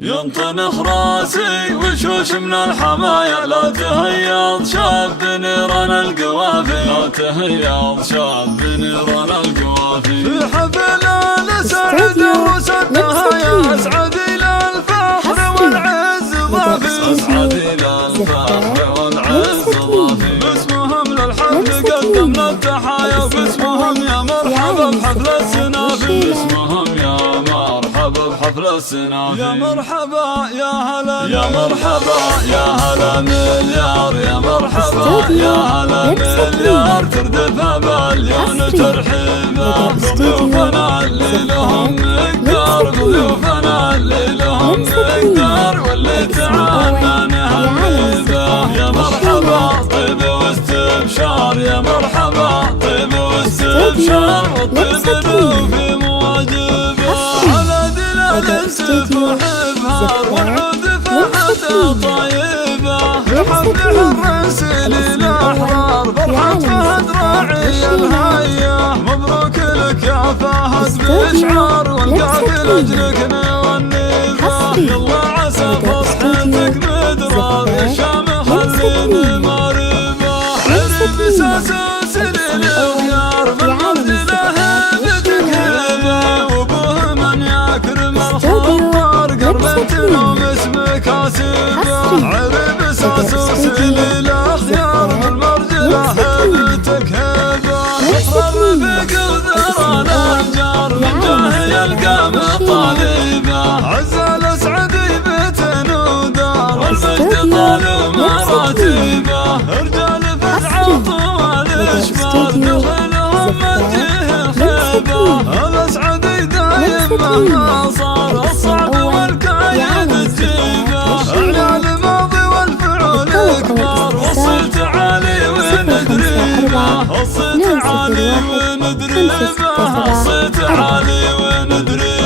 ينطنخ راسي وشوش من الحمايا، لا تهيض شاب نيران القوافي، لا تهيض شاب نيران القوافي. في حفل السعد وسدها يا اسعد الى الفخر والعز ضافي، اسعد الى الفخر والعز ضافي. باسمهم للحفل قدمنا التحايا، باسمهم يا مرحبا بحفل السنافي، باسمهم يا مرحبا بحفل السنافي. يا مرحبا يا هلا، يا مرحبا يا هلا مليار، يا مرحبا يا هلا مليار. تردف باليون ترحيبه بضيوفنا اللي لهم مقدار، بضيوفنا اللي لهم مقدار، واللي تعالى نهنبه. يا مرحبا طيب واستبشار، يا مرحبا طيب واستبشار، والطيب له في مواجبه. على دلال سفح بهار والعود فرحته طيبه، بحفل الرسل الاحرار فرحة فهد راعي الهيا. مبروك لك يا فهد باشعار، والقافله اجرك نغنيبه. يلا عسى فصحتك مدرى بالشام خليني مريبه. عرب ساسوس للغيار بالمرجله هبتك هبه، وابوه من يكرم الخضار قربت لهم اسمك اسيبه. عرب ساسوس للاخيار بالمرجله هبتك هبه. بحر الرفيق وذرى الاشجار من جاه يلقى مطالبه. عزال اسعدي بيت ودار والمجد طال مراتبه. رجال فتح طوال الاشبال دخلهم مجيه خيبه. الاسعدي دايم مهما صار الصعب والكايد تجيبه. اعلى الماضي والفعول كبار، وصل تعالي وندريبه، وصل تعالي وندريبه، وصل تعالي وندريبه.